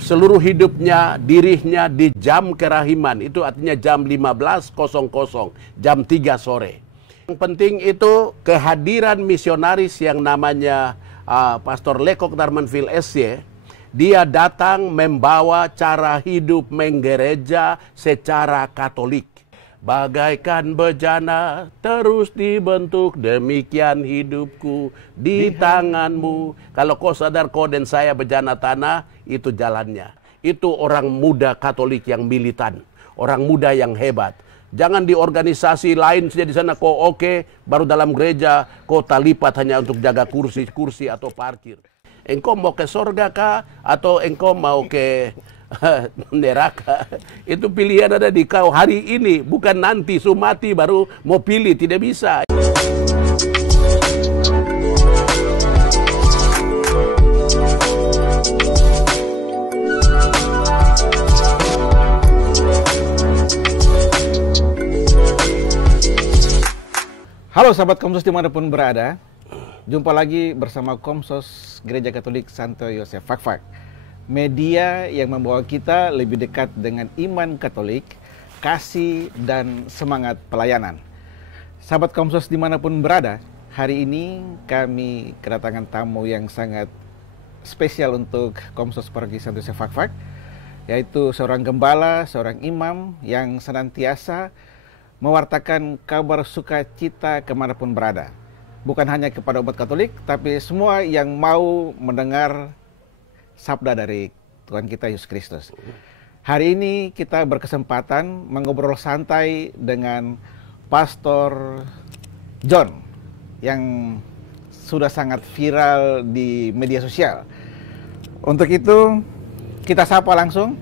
seluruh hidupnya, dirinya di jam kerahiman. Itu artinya jam 15.00, jam 3 sore. Yang penting itu kehadiran misionaris yang namanya Pastor Lekok Darmanville SY. Dia datang membawa cara hidup menggereja secara Katolik. Bagaikan bejana terus dibentuk, demikian hidupku di tanganmu. Kalau kau sadar kau dan saya bejana tanah, itu jalannya. Itu orang muda Katolik yang militan, orang muda yang hebat. Jangan di organisasi lain saja di sana kau oke, baru dalam gereja kau talipat hanya untuk jaga kursi atau parkir. Engkau mau ke sorga kah? Atau engkau mau ke neraka? Itu pilihan ada di kau hari ini, bukan nanti sumati baru mau pilih, tidak bisa. Halo sahabat Komsos dimanapun berada. Jumpa lagi bersama Komsos Gereja Katolik Santo Yosef Fakfak, media yang membawa kita lebih dekat dengan iman Katolik, kasih dan semangat pelayanan. Sahabat Komsos dimanapun berada, hari ini kami kedatangan tamu yang sangat spesial untuk Komsos Paroki Santo Yosef Fakfak, yaitu seorang gembala, seorang imam yang senantiasa mewartakan kabar sukacita kemanapun berada. Bukan hanya kepada umat Katolik, tapi semua yang mau mendengar sabda dari Tuhan kita Yesus Kristus. Hari ini kita berkesempatan mengobrol santai dengan Pastor John yang sudah sangat viral di media sosial. Untuk itu kita sapa langsung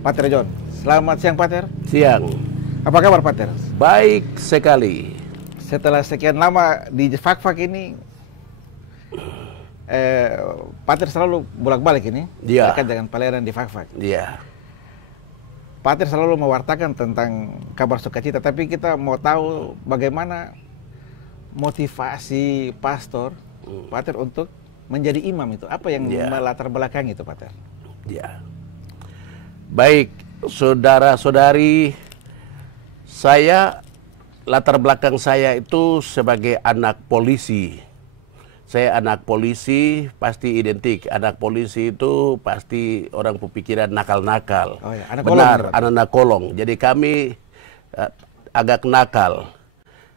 Pater John. Selamat siang Pater. Siang. Apa kabar Pater? Baik sekali. Setelah sekian lama di Fakfak ini, Pater selalu bolak-balik ini, dekat dengan pelayanan di Fakfak. Iya. Pater selalu mewartakan tentang kabar sukacita, tapi kita mau tahu bagaimana motivasi Pastor Pater untuk menjadi imam itu. Apa yang melatar belakang itu, Pater? Iya. Baik, saudara-saudari, saya latar belakang saya itu sebagai anak polisi. Saya anak polisi, pasti identik. Anak polisi itu pasti orang berpikiran nakal-nakal. Oh ya, anak benar, kolong, anak kolong. Jadi kami agak nakal.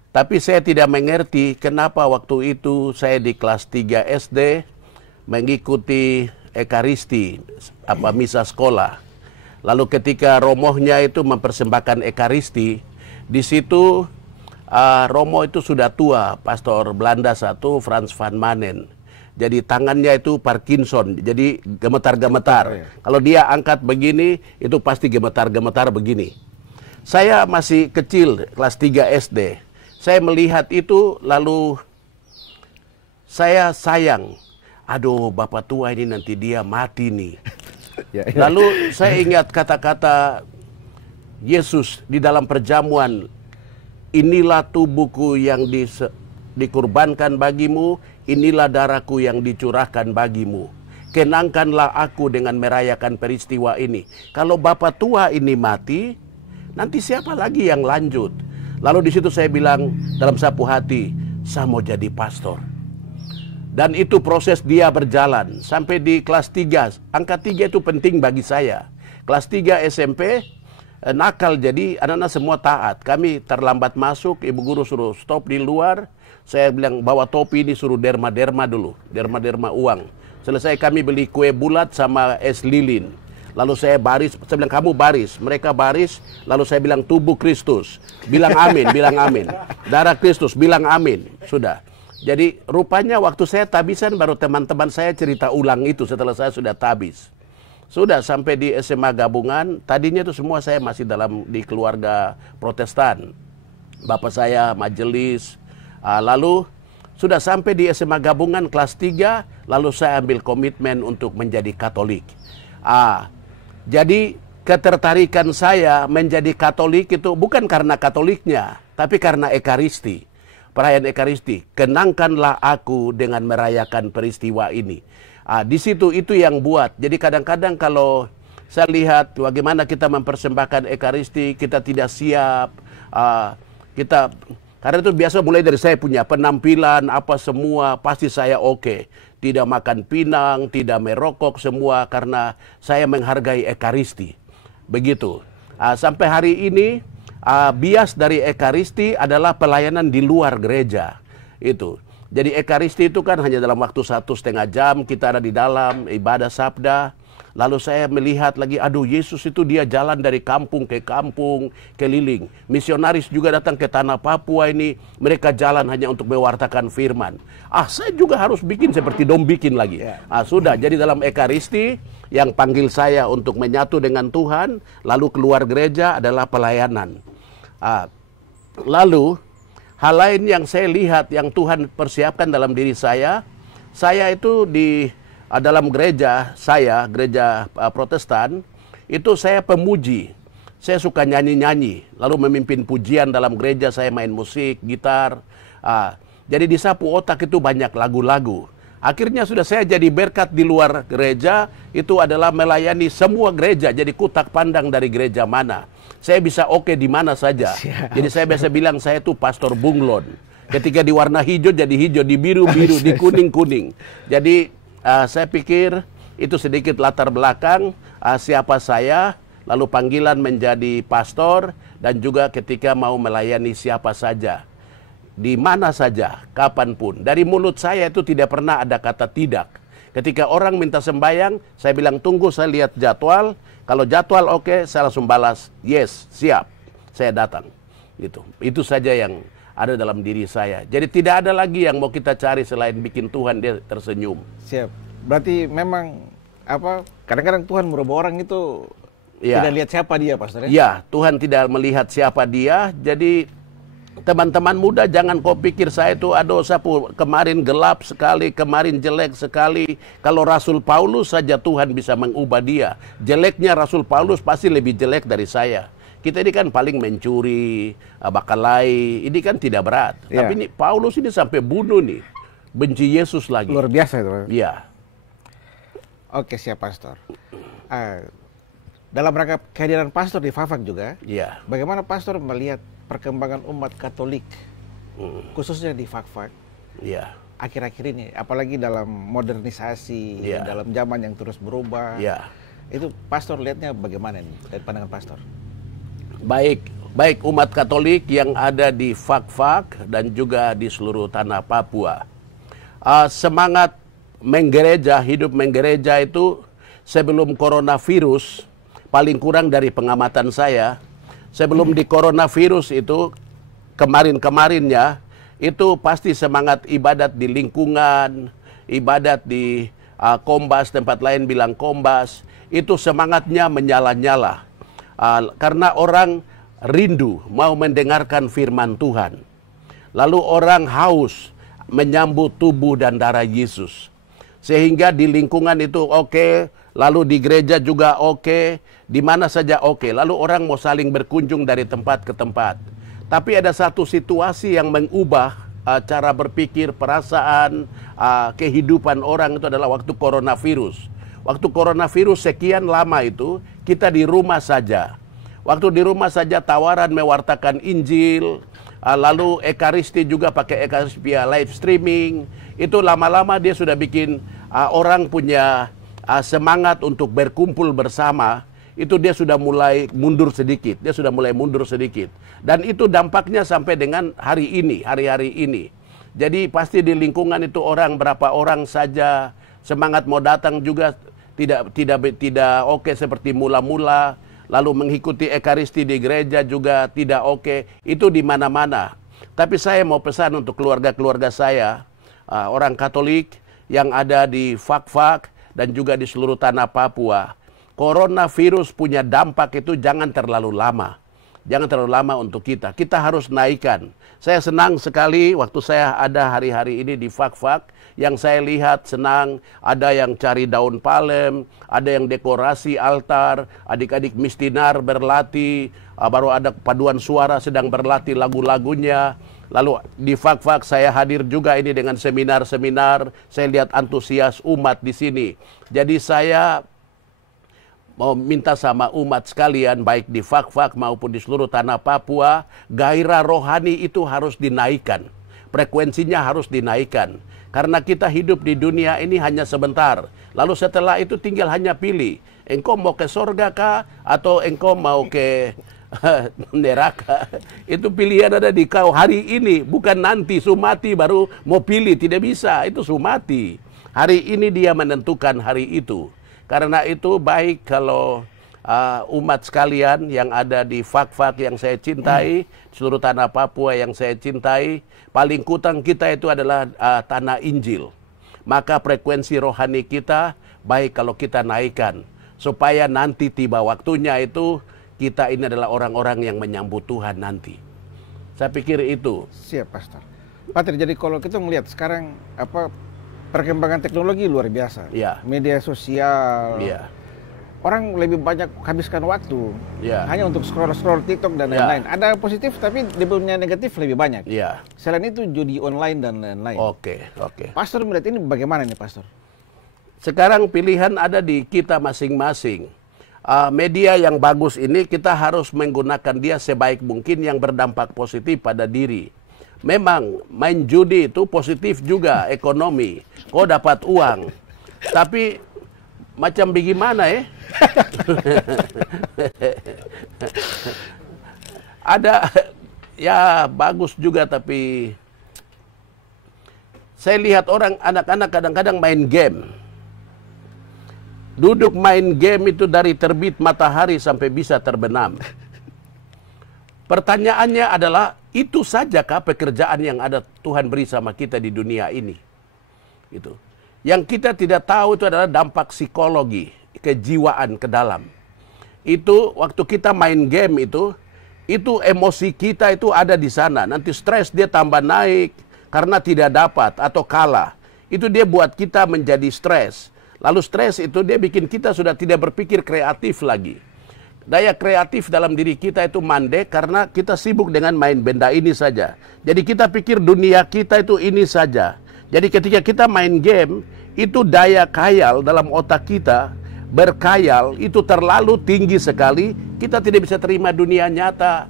Tapi saya tidak mengerti kenapa waktu itu saya di kelas 3 SD mengikuti Ekaristi, misa sekolah. Lalu ketika romohnya itu mempersembahkan Ekaristi, di situ Romo itu sudah tua, Pastor Belanda satu, Frans van Manen. Jadi tangannya itu Parkinson, jadi gemetar-gemetar. Kalau dia angkat begini, itu pasti gemetar-gemetar begini. Saya masih kecil, kelas 3 SD. Saya melihat itu, lalu saya sayang. Aduh, bapak tua ini nanti dia mati nih. Lalu saya ingat kata-kata Yesus di dalam perjamuan, inilah tubuhku yang dikurbankan bagimu, inilah darahku yang dicurahkan bagimu. Kenangkanlah aku dengan merayakan peristiwa ini. Kalau bapak tua ini mati, nanti siapa lagi yang lanjut? Lalu di situ saya bilang dalam sapu hati, saya mau jadi pastor. Dan itu proses dia berjalan sampai di kelas 3. Angka 3 itu penting bagi saya. Kelas 3 SMP, nakal, jadi anak-anak semua taat. Kami terlambat masuk, ibu guru suruh stop di luar. Saya bilang bawa topi ini, suruh derma-derma dulu, derma-derma uang. Selesai kami beli kue bulat sama es lilin. Lalu saya baris, saya bilang kamu baris, mereka baris. Lalu saya bilang tubuh Kristus, bilang amin, bilang amin. Darah Kristus, bilang amin. Sudah. Jadi rupanya waktu saya tabisan baru teman-teman saya cerita ulang itu setelah saya sudah tabis. Sudah sampai di SMA gabungan, tadinya itu semua saya masih di keluarga Protestan. Bapak saya majelis, lalu sudah sampai di SMA gabungan kelas 3, lalu saya ambil komitmen untuk menjadi Katolik. Jadi ketertarikan saya menjadi Katolik itu bukan karena Katoliknya, tapi karena Ekaristi. Perayaan Ekaristi, kenangkanlah aku dengan merayakan peristiwa ini. Di situ itu yang buat. Jadi kadang-kadang kalau saya lihat bagaimana kita mempersembahkan Ekaristi, kita tidak siap. Karena itu biasa mulai dari saya punya penampilan apa semua pasti saya oke. Tidak makan pinang, tidak merokok semua karena saya menghargai Ekaristi. Begitu. Sampai hari ini bias dari Ekaristi adalah pelayanan di luar gereja. Itu. Jadi Ekaristi itu kan hanya dalam waktu 1,5 jam kita ada di dalam ibadah sabda. Lalu saya melihat lagi, aduh Yesus itu dia jalan dari kampung ke kampung, keliling. Misionaris juga datang ke tanah Papua ini, mereka jalan hanya untuk mewartakan firman. Saya juga harus bikin seperti dom bikin lagi. Sudah, jadi dalam Ekaristi yang panggil saya untuk menyatu dengan Tuhan, lalu keluar gereja adalah pelayanan. Lalu hal lain yang saya lihat yang Tuhan persiapkan dalam diri saya itu dalam gereja saya, gereja Protestan, itu saya pemuji. Saya suka nyanyi-nyanyi, lalu memimpin pujian dalam gereja, saya main musik, gitar. Jadi di sapu otak itu banyak lagu-lagu. Akhirnya sudah saya jadi berkat di luar gereja, itu adalah melayani semua gereja, jadi kutak pandang dari gereja mana. Saya bisa oke di mana saja. Jadi saya biasa bilang saya itu pastor bunglon. Ketika di warna hijau jadi hijau, di biru-biru, di kuning-kuning. Jadi saya pikir itu sedikit latar belakang siapa saya, lalu panggilan menjadi pastor, dan juga ketika mau melayani siapa saja. Di mana saja, kapanpun. Dari mulut saya itu tidak pernah ada kata tidak. Ketika orang minta sembahyang, saya bilang tunggu saya lihat jadwal. Kalau jadwal oke, saya langsung balas, yes, siap, saya datang. Itu saja yang ada dalam diri saya. Jadi tidak ada lagi yang mau kita cari selain bikin Tuhan dia tersenyum. Siap. Berarti memang kadang-kadang Tuhan merubah orang itu tidak lihat siapa dia, Pastor. Ya, Tuhan tidak melihat siapa dia. Jadi teman-teman muda jangan kau pikir saya itu kemarin gelap sekali, kemarin jelek sekali. Kalau Rasul Paulus saja Tuhan bisa mengubah dia. Jeleknya Rasul Paulus pasti lebih jelek dari saya. Kita ini kan paling mencuri, bakalai, ini kan tidak berat. Tapi ini Paulus ini sampai bunuh nih. Benci Yesus lagi. Luar biasa itu. Iya. Oke, siap Pastor. Dalam rangka kehadiran Pastor di Fafak juga, bagaimana Pastor melihat perkembangan umat Katolik, khususnya di Fak-Fak, akhir-akhir ini, apalagi dalam modernisasi, dalam zaman yang terus berubah, itu Pastor lihatnya bagaimana nih dari pandangan Pastor? Baik umat Katolik yang ada di Fak-Fak dan juga di seluruh tanah Papua. Semangat menggereja, hidup menggereja itu sebelum coronavirus, paling kurang dari pengamatan saya, sebelum di coronavirus itu, kemarin-kemarinnya, itu pasti semangat ibadat di lingkungan, ibadat di Kombas, tempat lain bilang Kombas, itu semangatnya menyala-nyala. Karena orang rindu mau mendengarkan firman Tuhan. Lalu orang haus menyambut tubuh dan darah Yesus. Sehingga di lingkungan itu oke, lalu di gereja juga oke, di mana saja oke. Lalu orang mau saling berkunjung dari tempat ke tempat. Tapi ada satu situasi yang mengubah cara berpikir, perasaan, kehidupan orang itu adalah waktu coronavirus. Waktu coronavirus sekian lama itu kita di rumah saja. Waktu di rumah saja tawaran mewartakan Injil, lalu Ekaristi juga pakai Ekaristi via live streaming. Itu lama-lama dia sudah bikin orang punya semangat untuk berkumpul bersama. Itu dia sudah mulai mundur sedikit. Dan itu dampaknya sampai dengan hari-hari ini. Jadi pasti di lingkungan itu orang berapa orang saja semangat mau datang juga tidak oke seperti mula-mula. Lalu mengikuti Ekaristi di gereja juga tidak oke. Itu di mana-mana. Tapi saya mau pesan untuk keluarga-keluarga saya, orang Katolik yang ada di Fak-Fak dan juga di seluruh tanah Papua. Coronavirus punya dampak itu jangan terlalu lama. Jangan terlalu lama untuk kita. Kita harus naikkan. Saya senang sekali waktu saya ada hari-hari ini di Fak-Fak. Yang saya lihat senang, ada yang cari daun palem, ada yang dekorasi altar, adik-adik mistinar berlatih, baru ada paduan suara sedang berlatih lagu-lagunya. Lalu di Fak-Fak saya hadir juga ini dengan seminar-seminar. Saya lihat antusias umat di sini. Jadi saya mau minta sama umat sekalian, baik di Fak-Fak maupun di seluruh tanah Papua, gairah rohani itu harus dinaikkan. Frekuensinya harus dinaikkan. Karena kita hidup di dunia ini hanya sebentar. Lalu setelah itu tinggal hanya pilih. Engkau mau ke sorga kah? Atau engkau mau ke neraka? Itu pilihan ada di kau hari ini, bukan nanti sumati baru mau pilih. Tidak bisa, itu sumati. Hari ini dia menentukan hari itu. Karena itu baik kalau umat sekalian yang ada di Fak-Fak yang saya cintai, seluruh tanah Papua yang saya cintai, paling kutang kita itu adalah tanah Injil. Maka frekuensi rohani kita baik kalau kita naikkan, supaya nanti tiba waktunya itu kita ini adalah orang-orang yang menyambut Tuhan nanti. Saya pikir itu. Siap, Pastor. Pater, jadi kalau kita melihat sekarang perkembangan teknologi luar biasa. Ya. Media sosial. Ya. Orang lebih banyak habiskan waktu hanya untuk scroll TikTok dan lain-lain. Ada positif tapi dia punya negatif lebih banyak. Ya. Selain itu judi online dan lain-lain. Oke. Pastor melihat ini bagaimana nih, Pastor? Sekarang pilihan ada di kita masing-masing. Media yang bagus ini kita harus menggunakan dia sebaik mungkin yang berdampak positif pada diri. Memang main judi itu positif juga ekonomi. Kau dapat uang. Tapi macam bagaimana ya? Ada ya bagus juga tapi saya lihat orang anak-anak kadang-kadang main game. Duduk main game itu dari terbit matahari sampai bisa terbenam. Pertanyaannya adalah, itu sajakah pekerjaan yang ada Tuhan beri sama kita di dunia ini? Itu. Yang kita tidak tahu itu adalah dampak psikologi, kejiwaan ke dalam. Itu waktu kita main game itu emosi kita itu ada di sana. Nanti stres dia tambah naik karena tidak dapat atau kalah. Itu dia buat kita menjadi stres. Lalu stres itu dia bikin kita sudah tidak berpikir kreatif lagi. Daya kreatif dalam diri kita itu mandek karena kita sibuk dengan main benda ini saja. Jadi kita pikir dunia kita itu ini saja. Jadi ketika kita main game, itu daya khayal dalam otak kita, berkhayal itu terlalu tinggi sekali, kita tidak bisa terima dunia nyata.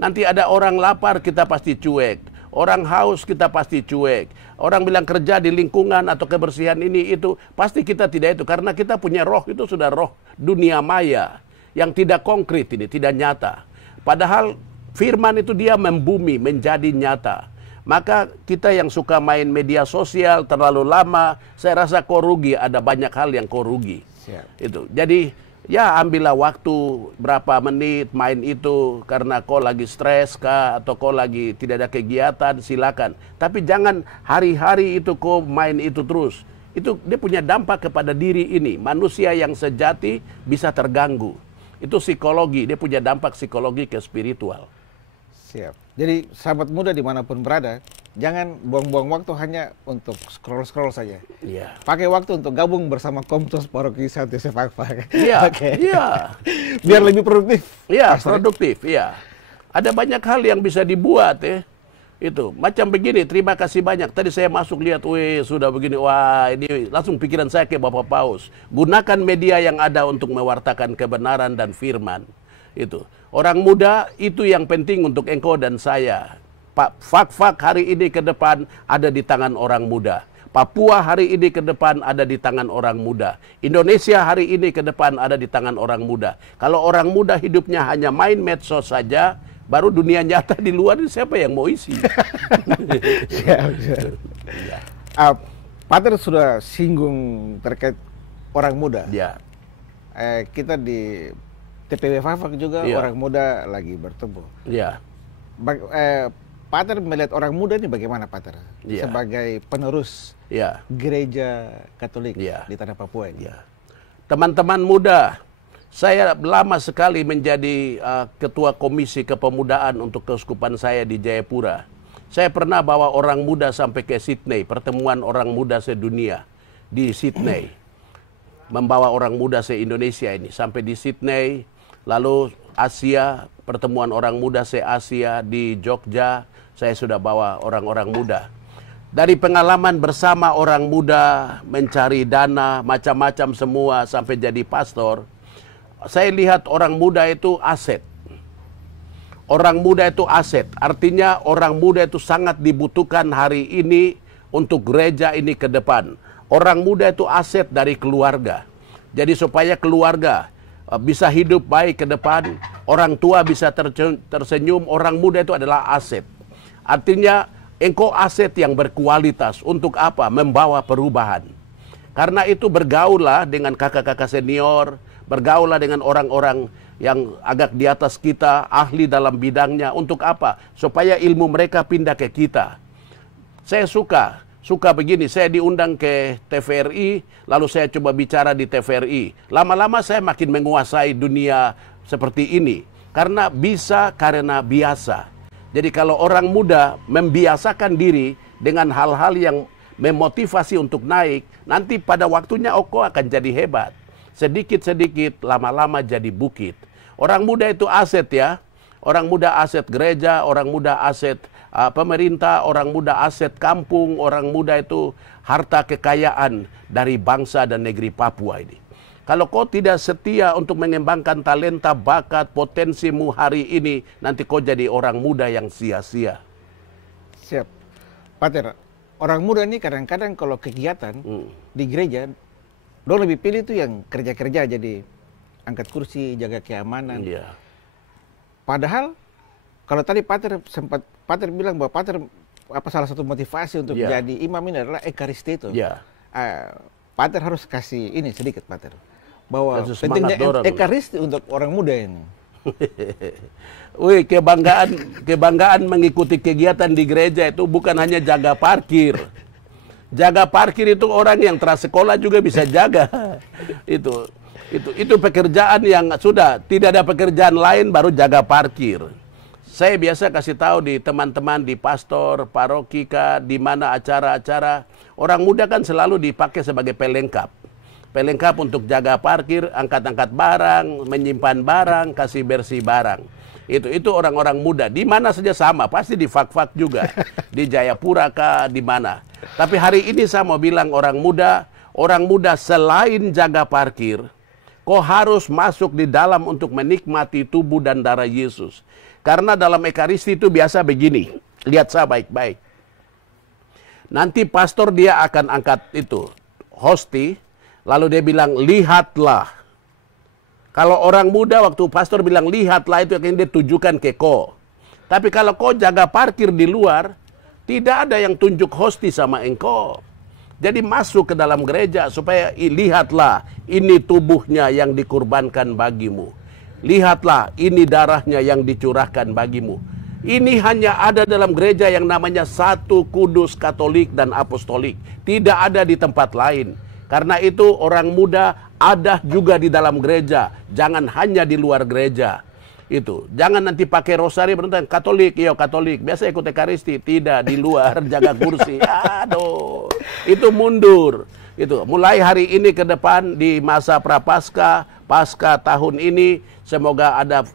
Nanti ada orang lapar, kita pasti cuek. Orang haus, kita pasti cuek. Orang bilang kerja di lingkungan atau kebersihan ini itu, pasti kita tidak itu. Karena kita punya roh, itu sudah roh dunia maya. Yang tidak konkret ini, tidak nyata. Padahal firman itu dia membumi, menjadi nyata. Maka kita yang suka main media sosial terlalu lama, saya rasa kau rugi, ada banyak hal yang kau rugi. Itu. Jadi ya ambillah waktu berapa menit main itu karena kau lagi stres kah atau kau lagi tidak ada kegiatan, silakan. Tapi jangan hari-hari itu kau main itu terus. Itu dia punya dampak kepada diri ini. Manusia yang sejati bisa terganggu. Itu psikologi, dia punya dampak psikologi ke spiritual. Siap. Jadi sahabat muda dimanapun berada, jangan buang-buang waktu hanya untuk scroll-scroll saja. Iya. Pakai waktu untuk gabung bersama Komsos Paroki Santo Yosef Fak-Fak. Iya. Oke. Iya. Biar lebih produktif. Iya, produktif. Iya. Ada banyak hal yang bisa dibuat ya. Itu macam begini, terima kasih banyak. Tadi saya masuk lihat, wih sudah begini, wah ini langsung pikiran saya ke Bapak Paus. Gunakan media yang ada untuk mewartakan kebenaran dan firman. Itu orang muda itu yang penting untuk engkau dan saya. Pak Fak-Fak hari ini ke depan ada di tangan orang muda. Papua hari ini ke depan ada di tangan orang muda. Indonesia hari ini ke depan ada di tangan orang muda. Kalau orang muda hidupnya hanya main medsos saja, baru dunia nyata di luar siapa yang mau isi? Pater sudah singgung terkait orang muda. Ya. Kita di TPW Fak-Fak juga orang muda lagi bertumbuh. Ya. Pater melihat orang muda ini bagaimana, Pater? Ya. Sebagai penerus gereja Katolik di tanah Papua ini. Ya. Teman-teman muda, saya lama sekali menjadi ketua komisi kepemudaan untuk keuskupan saya di Jayapura. Saya pernah bawa orang muda sampai ke Sydney, pertemuan orang muda sedunia di Sydney. Membawa orang muda se-Indonesia ini sampai di Sydney, lalu Asia, pertemuan orang muda se-Asia di Jogja, saya sudah bawa orang-orang muda. Dari pengalaman bersama orang muda, mencari dana, macam-macam semua sampai jadi pastor, saya lihat orang muda itu aset. Orang muda itu aset, artinya orang muda itu sangat dibutuhkan hari ini untuk gereja ini ke depan. Orang muda itu aset dari keluarga. Jadi supaya keluarga bisa hidup baik ke depan, orang tua bisa tersenyum, orang muda itu adalah aset. Artinya engkau aset yang berkualitas untuk apa? Membawa perubahan. Karena itu bergaullah dengan kakak-kakak senior, bergaullah dengan orang-orang yang agak di atas kita, ahli dalam bidangnya. Untuk apa? Supaya ilmu mereka pindah ke kita. Saya suka begini, saya diundang ke TVRI, lalu saya coba bicara di TVRI. Lama-lama saya makin menguasai dunia seperti ini. Karena biasa. Jadi kalau orang muda membiasakan diri dengan hal-hal yang memotivasi untuk naik, nanti pada waktunya kau akan jadi hebat. Sedikit-sedikit, lama-lama jadi bukit. Orang muda itu aset ya. Orang muda aset gereja, orang muda aset pemerintah, orang muda aset kampung, orang muda itu harta kekayaan dari bangsa dan negeri Papua ini. Kalau kau tidak setia untuk mengembangkan talenta, bakat, potensimu hari ini, nanti kau jadi orang muda yang sia-sia. Siap. Pater, orang muda ini kadang-kadang kalau kegiatan di gereja, dong lebih pilih tuh yang kerja-kerja, jadi angkat kursi, jaga keamanan. Iya. Padahal kalau tadi Pater bilang bahwa Pater salah satu motivasi untuk jadi imam ini adalah Ekaristi itu. Iya. Pater harus kasih ini sedikit, Pater, bahwa pentingnya Ekaristi untuk orang muda ini. Wih, kebanggaan mengikuti kegiatan di gereja itu bukan hanya jaga parkir. Jaga parkir itu orang yang prasekolah juga bisa jaga. Itu pekerjaan yang sudah tidak ada pekerjaan lain baru jaga parkir. Saya biasa kasih tahu di teman-teman di pastor, parokika, di mana acara-acara, orang muda kan selalu dipakai sebagai pelengkap. Pelengkap untuk jaga parkir, angkat-angkat barang, menyimpan barang, kasih bersih barang. Itu orang-orang muda. Di mana saja sama, pasti di fak-fak juga. Di Jayapura kah, di mana. Tapi hari ini saya mau bilang orang muda selain jaga parkir, kau harus masuk di dalam untuk menikmati tubuh dan darah Yesus. Karena dalam Ekaristi itu biasa begini. Lihat saya baik-baik. Nanti pastor dia akan angkat itu, hosti, lalu dia bilang, lihatlah. Kalau orang muda waktu pastor bilang lihatlah, itu akan dia tujukan ke kau. Tapi kalau kau jaga parkir di luar, tidak ada yang tunjuk hosti sama engkau. Jadi masuk ke dalam gereja supaya lihatlah, ini tubuhnya yang dikurbankan bagimu. Lihatlah, ini darahnya yang dicurahkan bagimu. Ini hanya ada dalam gereja yang namanya satu kudus, Katolik dan Apostolik. Tidak ada di tempat lain. Karena itu orang muda ada juga di dalam gereja. Jangan hanya di luar gereja. Itu. Jangan nanti pakai rosari berarti Katolik, iya Katolik. Biasa ikut Ekaristi, tidak di luar jaga kursi. Aduh. Itu mundur. Itu. Mulai hari ini ke depan di masa Prapaskah, Pasca tahun ini, semoga ada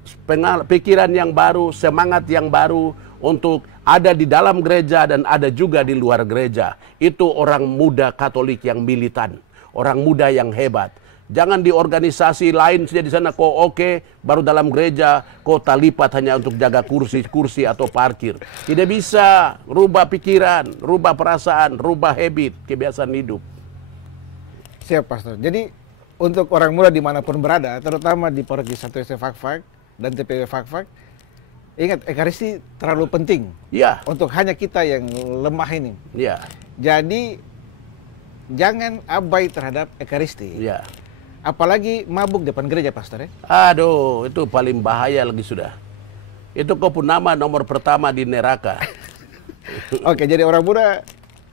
pikiran yang baru, semangat yang baru untuk ada di dalam gereja dan ada juga di luar gereja. Itu orang muda Katolik yang militan, orang muda yang hebat. Jangan di organisasi lain saja di sana kok oke, baru dalam gereja kok talipat hanya untuk jaga kursi atau parkir. Tidak bisa, rubah pikiran, rubah perasaan, rubah habit, kebiasaan hidup. Siap, Pastor. Jadi untuk orang muda dimanapun berada, terutama di Paroki Santo Yosef Fak-Fak dan TPW Fak-Fak, ingat Ekaristi terlalu penting. Ya. Untuk hanya kita yang lemah ini. Ya. Jadi jangan abai terhadap Ekaristi. Ya. Apalagi mabuk depan gereja, Pastor ya. Aduh, itu paling bahaya lagi sudah. Itu kau pun nama nomor pertama di neraka. Oke, jadi orang muda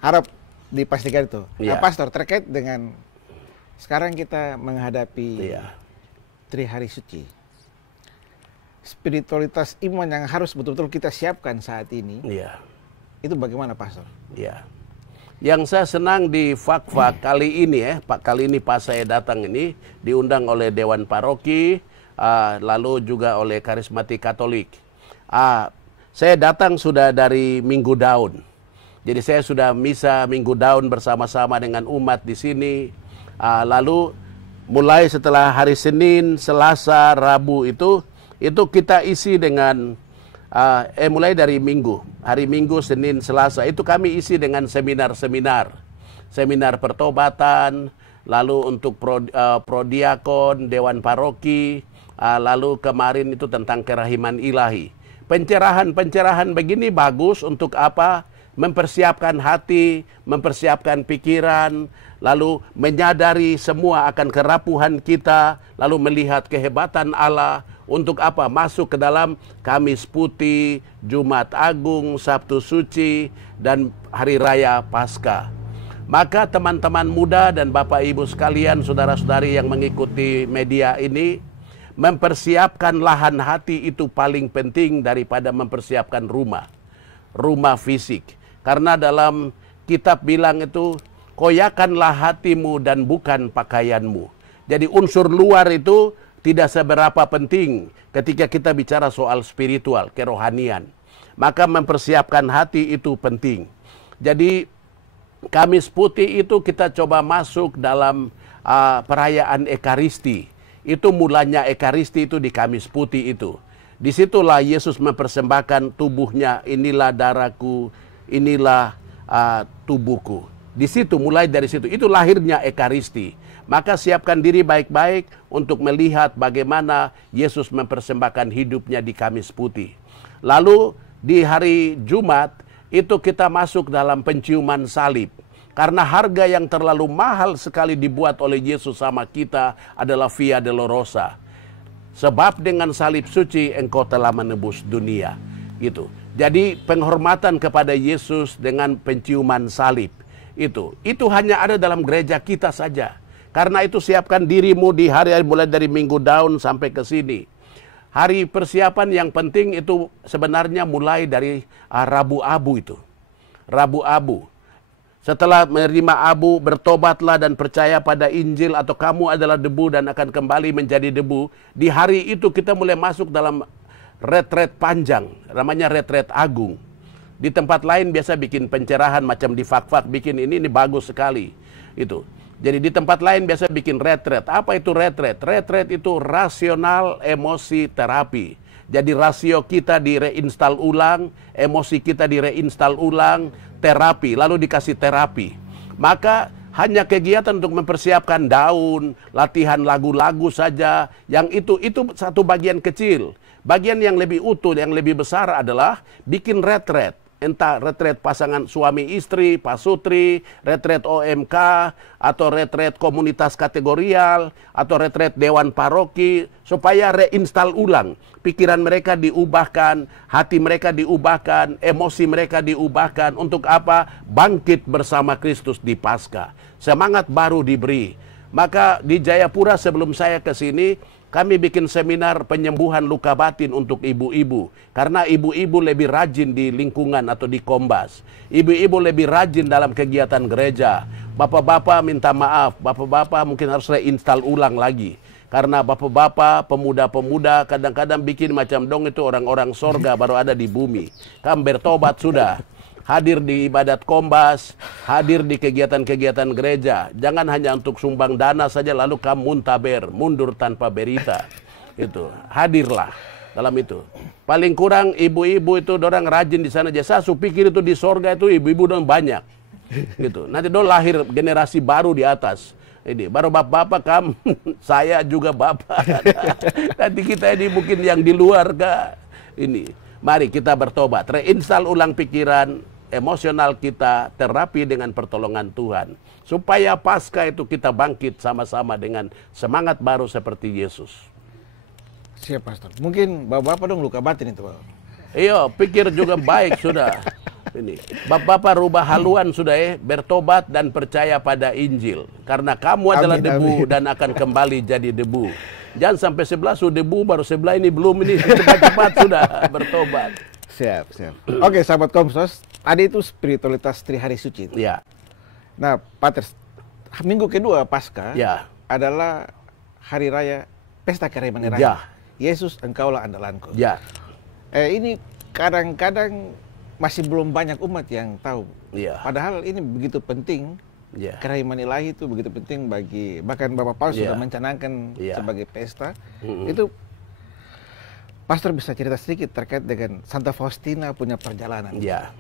harap dipastikan itu. Ya. Nah, Pastor, terkait dengan sekarang kita menghadapi Tri Hari Suci. Spiritualitas iman yang harus betul-betul kita siapkan saat ini. Iya. Itu bagaimana, Pastor? Iya. Yang saya senang di Fak-Fak kali ini kali ini pas saya datang ini diundang oleh Dewan Paroki, lalu juga oleh Karismatik Katolik. saya datang sudah dari Minggu Daun. Jadi saya sudah misa Minggu Daun bersama-sama dengan umat di sini. Lalu mulai setelah hari Senin, Selasa, Rabu itu kita isi dengan mulai dari Minggu, hari Minggu, Senin, Selasa itu kami isi dengan seminar pertobatan, lalu untuk prodiakon, dewan paroki, lalu kemarin itu tentang kerahiman ilahi. Pencerahan begini bagus untuk apa? Mempersiapkan hati, mempersiapkan pikiran, lalu menyadari semua akan kerapuhan kita, lalu melihat kehebatan Allah. Untuk apa? Masuk ke dalam Kamis Putih, Jumat Agung, Sabtu Suci, dan Hari Raya Paskah. Maka teman-teman muda dan Bapak Ibu sekalian, saudara-saudari yang mengikuti media ini, mempersiapkan lahan hati itu paling penting daripada mempersiapkan rumah fisik. Karena dalam kitab bilang itu, koyakanlah hatimu dan bukan pakaianmu. Jadi unsur luar itu tidak seberapa penting ketika kita bicara soal spiritual, kerohanian. Maka mempersiapkan hati itu penting. Jadi Kamis Putih itu kita coba masuk dalam perayaan Ekaristi. Itu mulanya Ekaristi itu di Kamis Putih itu. Disitulah Yesus mempersembahkan tubuhnya, inilah darahku, inilah tubuhku. Di situ, mulai dari situ, itu lahirnya Ekaristi. Maka siapkan diri baik-baik untuk melihat bagaimana Yesus mempersembahkan hidupnya di Kamis Putih. Lalu di hari Jumat, itu kita masuk dalam penciuman salib. Karena harga yang terlalu mahal sekali dibuat oleh Yesus sama kita adalah Via Dolorosa. Sebab dengan salib suci engkau telah menebus dunia. Gitu. Jadi penghormatan kepada Yesus dengan penciuman salib. Itu hanya ada dalam gereja kita saja. Karena itu siapkan dirimu di hari mulai dari Minggu Daun sampai ke sini. Hari persiapan yang penting itu sebenarnya mulai dari Rabu Abu itu. Rabu Abu. Setelah menerima abu, bertobatlah dan percaya pada Injil atau kamu adalah debu dan akan kembali menjadi debu. Di hari itu kita mulai masuk dalam retret panjang, namanya retret agung. Di tempat lain biasa bikin pencerahan macam di Fak-Fak, bikin ini bagus sekali. Itu. Jadi di tempat lain biasa bikin retret. Apa itu retret? Retret itu rasional emosi terapi. Jadi rasio kita direinstall ulang, emosi kita direinstall ulang, terapi, lalu dikasih terapi. Maka hanya kegiatan untuk mempersiapkan daun, latihan lagu-lagu saja, yang itu satu bagian kecil. Bagian yang lebih utuh, yang lebih besar adalah bikin retret. Entah retret pasangan suami istri, pasutri, retret OMK, atau retret komunitas kategorial, atau retret dewan paroki, supaya reinstall ulang. Pikiran mereka diubahkan, hati mereka diubahkan, emosi mereka diubahkan. Untuk apa? Bangkit bersama Kristus di Paskah. Semangat baru diberi. Maka di Jayapura sebelum saya ke sini, kami bikin seminar penyembuhan luka batin untuk ibu-ibu. Karena ibu-ibu lebih rajin di lingkungan atau di Kombas. Ibu-ibu lebih rajin dalam kegiatan gereja. Bapak-bapak minta maaf. Bapak-bapak mungkin harus reinstall ulang lagi. Karena bapak-bapak, pemuda-pemuda kadang-kadang bikin macam dong itu orang-orang sorga baru ada di bumi. Kamu bertobat sudah. Hadir di ibadat Kombas, hadir di kegiatan-kegiatan gereja. Jangan hanya untuk sumbang dana saja lalu kamu muntaber, mundur tanpa berita. Itu, hadirlah dalam itu. Paling kurang ibu-ibu itu orang rajin di sana aja. Saya pikir itu di sorga itu ibu-ibu dong banyak. Gitu. Nanti dong lahir generasi baru di atas. Ini baru bapak-bapak kamu, saya juga bapak. Nanti kita ini mungkin yang di luar kak. Ini, mari kita bertobat, reinstall ulang pikiran, emosional kita, terapi dengan pertolongan Tuhan. Supaya pasca itu kita bangkit sama-sama dengan semangat baru seperti Yesus. Siap, Pastor. Mungkin bapak-bapak dong luka batin itu, Pak. Iya, pikir juga baik sudah. Ini, bapak-bapak rubah haluan sudah bertobat dan percaya pada Injil. Karena kamu adalah debu dan akan kembali jadi debu. Jangan sampai sebelah sudah debu, baru sebelah ini belum, ini cepat-cepat sudah bertobat. Siap. Oke, sahabat Komsos, ada itu spiritualitas Trihari Suci itu. Ya. Nah, Pater, minggu kedua Paskah Ya. adalah hari raya Pesta Kerahiman Ilahi. Ya. Yesus, engkaulah andalanku. Ya. Ini kadang-kadang masih belum banyak umat yang tahu. Iya. Padahal ini begitu penting. Iya. Kerahiman ilahi itu begitu penting bagi, bahkan Bapak Paus Iya. sudah mencanangkan Iya. sebagai pesta. Itu Pastor bisa cerita sedikit terkait dengan Santa Faustina punya perjalanan. Ya.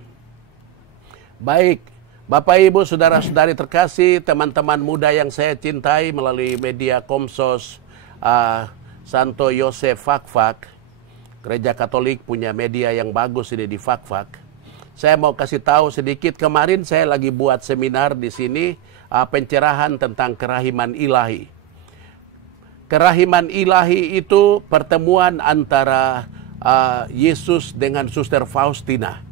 Baik, Bapak Ibu, saudara-saudari terkasih, teman-teman muda yang saya cintai melalui media Komsos Santo Yosef Fakfak. Gereja Katolik punya media yang bagus ini di Fakfak. Saya mau kasih tahu sedikit, kemarin saya lagi buat seminar di sini pencerahan tentang kerahiman ilahi. Kerahiman ilahi itu pertemuan antara Yesus dengan Suster Faustina.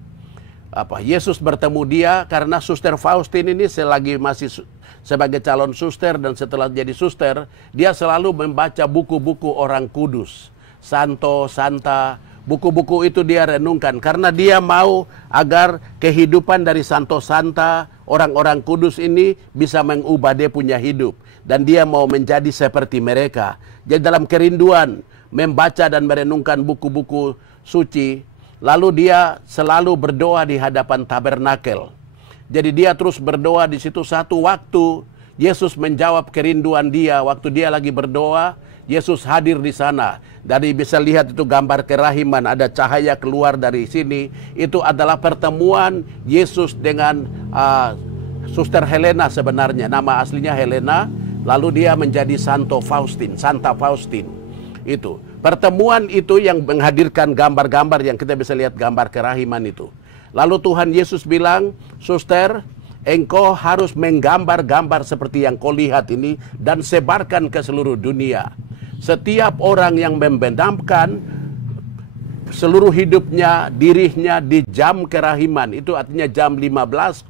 Yesus bertemu dia karena Suster Faustin ini selagi masih sebagai calon suster dan setelah jadi suster, dia selalu membaca buku-buku orang kudus, Santo, Santa. Buku-buku itu dia renungkan karena dia mau agar kehidupan dari Santo Santa, orang-orang kudus ini bisa mengubah dia punya hidup. Dan dia mau menjadi seperti mereka. Jadi dalam kerinduan membaca dan merenungkan buku-buku suci, lalu dia selalu berdoa di hadapan tabernakel. Jadi dia terus berdoa di situ. Satu waktu Yesus menjawab kerinduan dia. Waktu dia lagi berdoa, Yesus hadir di sana. Dari bisa lihat itu gambar kerahiman, ada cahaya keluar dari sini. Itu adalah pertemuan Yesus dengan Suster Helena sebenarnya. Nama aslinya Helena, lalu dia menjadi Santo Faustin, Santa Faustin. Itu pertemuan itu yang menghadirkan gambar-gambar yang kita bisa lihat gambar kerahiman itu. Lalu Tuhan Yesus bilang, Suster, engkau harus menggambar-gambar seperti yang kau lihat ini dan sebarkan ke seluruh dunia. Setiap orang yang membenamkan seluruh hidupnya, dirinya di jam kerahiman, itu artinya jam 15.00,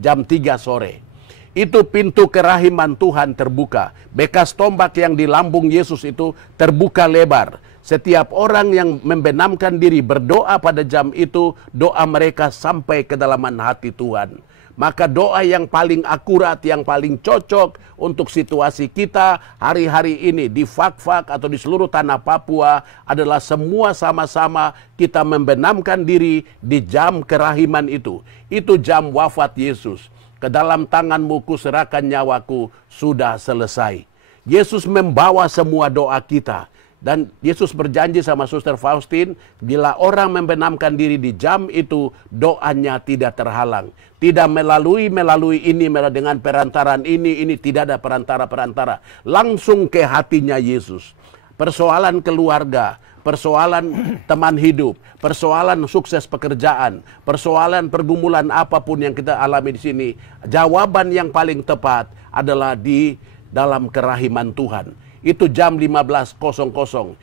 jam 3 sore. Itu pintu kerahiman Tuhan terbuka. Bekas tombak yang di lambung Yesus itu terbuka lebar. Setiap orang yang membenamkan diri berdoa pada jam itu, doa mereka sampai ke dalaman hati Tuhan. Maka doa yang paling akurat, yang paling cocok untuk situasi kita hari-hari ini di Fakfak atau di seluruh tanah Papua adalah semua sama-sama kita membenamkan diri di jam kerahiman itu. Itu jam wafat Yesus. Ke dalam tanganmu kuserahkan nyawaku, sudah selesai. Yesus membawa semua doa kita. Dan Yesus berjanji sama Suster Faustin, bila orang membenamkan diri di jam itu, doanya tidak terhalang. Tidak melalui ini, dengan perantaran ini tidak ada perantara-perantara. Langsung ke hatinya Yesus. Persoalan keluarga, persoalan teman hidup, persoalan sukses pekerjaan, persoalan pergumulan apapun yang kita alami di sini, jawaban yang paling tepat adalah di dalam kerahiman Tuhan. Itu jam 15.00.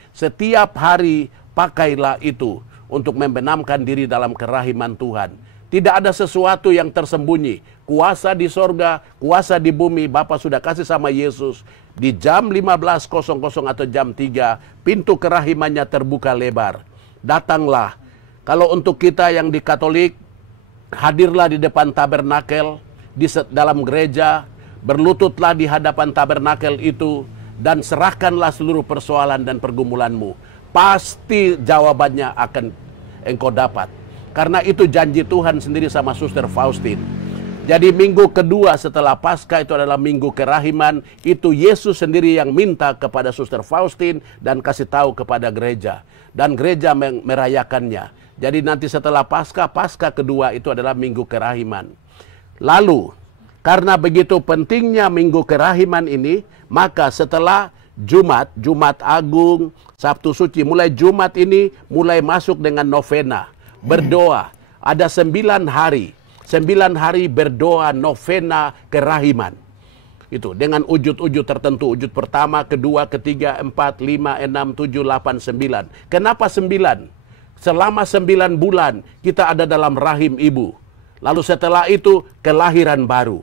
Setiap hari pakailah itu untuk membenamkan diri dalam kerahiman Tuhan. Tidak ada sesuatu yang tersembunyi. Kuasa di sorga, kuasa di bumi, Bapa sudah kasih sama Yesus. Di jam 15.00 atau jam 3, pintu kerahimannya terbuka lebar. Datanglah. Kalau untuk kita yang di Katolik, hadirlah di depan tabernakel, di dalam gereja, berlututlah di hadapan tabernakel itu, dan serahkanlah seluruh persoalan dan pergumulanmu. Pasti jawabannya akan engkau dapat. Karena itu janji Tuhan sendiri sama Suster Faustin. Jadi minggu kedua setelah Paskah itu adalah minggu kerahiman. Itu Yesus sendiri yang minta kepada Suster Faustin dan kasih tahu kepada gereja. Dan gereja merayakannya. Jadi nanti setelah Paskah, Paskah kedua itu adalah minggu kerahiman. Lalu, karena begitu pentingnya minggu kerahiman ini, maka setelah Jumat Agung, Sabtu Suci, mulai Jumat ini mulai masuk dengan novena. Berdoa. Ada 9 hari. 9 hari berdoa novena kerahiman. Itu dengan ujud-ujud tertentu. Ujud pertama, kedua, ketiga, 4, 5, 6, 7, 8, 9. Kenapa 9? Selama 9 bulan kita ada dalam rahim ibu. Lalu setelah itu kelahiran baru.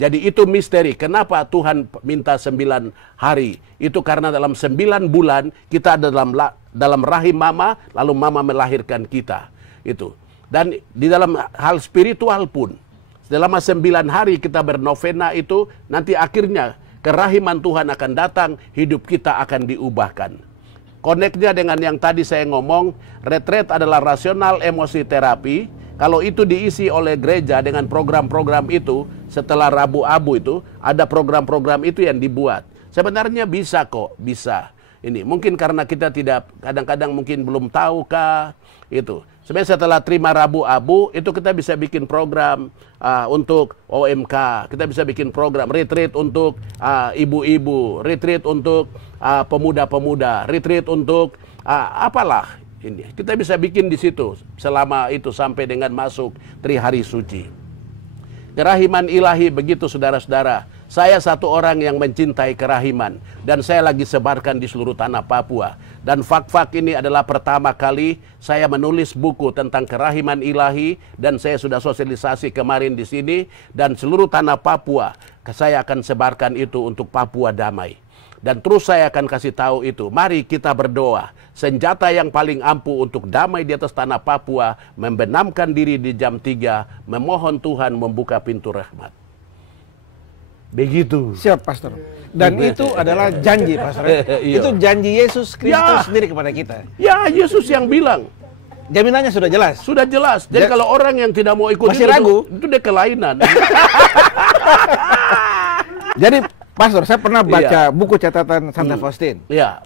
Jadi itu misteri. Kenapa Tuhan minta 9 hari? Itu karena dalam 9 bulan kita ada dalam rahim mama, lalu mama melahirkan kita. Itu. Dan di dalam hal spiritual pun, selama 9 hari kita bernovena itu, nanti akhirnya kerahiman Tuhan akan datang, hidup kita akan diubahkan. Koneknya dengan yang tadi saya ngomong, retreat adalah rasional emosi terapi. Kalau itu diisi oleh gereja dengan program-program itu, setelah Rabu-Abu itu, ada program-program itu yang dibuat. Sebenarnya bisa kok, bisa. Ini mungkin karena kita tidak, kadang-kadang mungkin belum tahu kah, itu. Sebenarnya setelah terima Rabu-Abu, itu kita bisa bikin program untuk OMK, kita bisa bikin program retreat untuk ibu-ibu, retreat untuk pemuda-pemuda, retreat untuk apalah ini. Kita bisa bikin di situ selama itu sampai dengan masuk Trihari Suci. Kerahiman ilahi begitu saudara-saudara. Saya satu orang yang mencintai kerahiman dan saya lagi sebarkan di seluruh tanah Papua. Dan Fak-Fak ini adalah pertama kali saya menulis buku tentang kerahiman ilahi dan saya sudah sosialisasi kemarin di sini dan seluruh tanah Papua saya akan sebarkan itu untuk Papua damai. Dan terus saya akan kasih tahu itu. Mari kita berdoa. Senjata yang paling ampuh untuk damai di atas tanah Papua, membenamkan diri di jam 3, memohon Tuhan membuka pintu rahmat. Begitu. Siap, Pastor. Dan itu adalah janji, Pastor. Itu janji Yesus Kristus sendiri kepada kita. Ya, Yesus yang bilang. Jaminannya sudah jelas. Sudah jelas. Jadi kalau orang yang tidak mau ikut masih ragu, itu dia kelainan. Jadi, Pastor, saya pernah baca buku catatan Santa Faustin. Iya.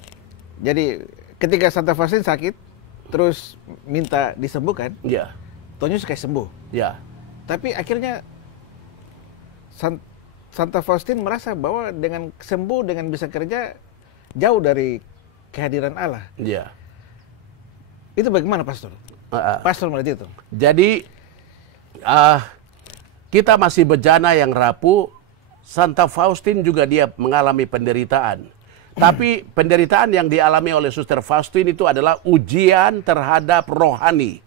Jadi, ketika Santa Faustin sakit, terus minta disembuhkan, Tonyus kayak sembuh. Iya. Tapi akhirnya Santa Faustin merasa bahwa dengan sembuh, dengan bisa kerja, jauh dari kehadiran Allah. Iya. Itu bagaimana, Pastor? Pastor melihat itu. Jadi, kita masih bejana yang rapuh. Santa Faustin juga dia mengalami penderitaan. Tapi penderitaan yang dialami oleh Suster Faustin itu adalah ujian terhadap rohani.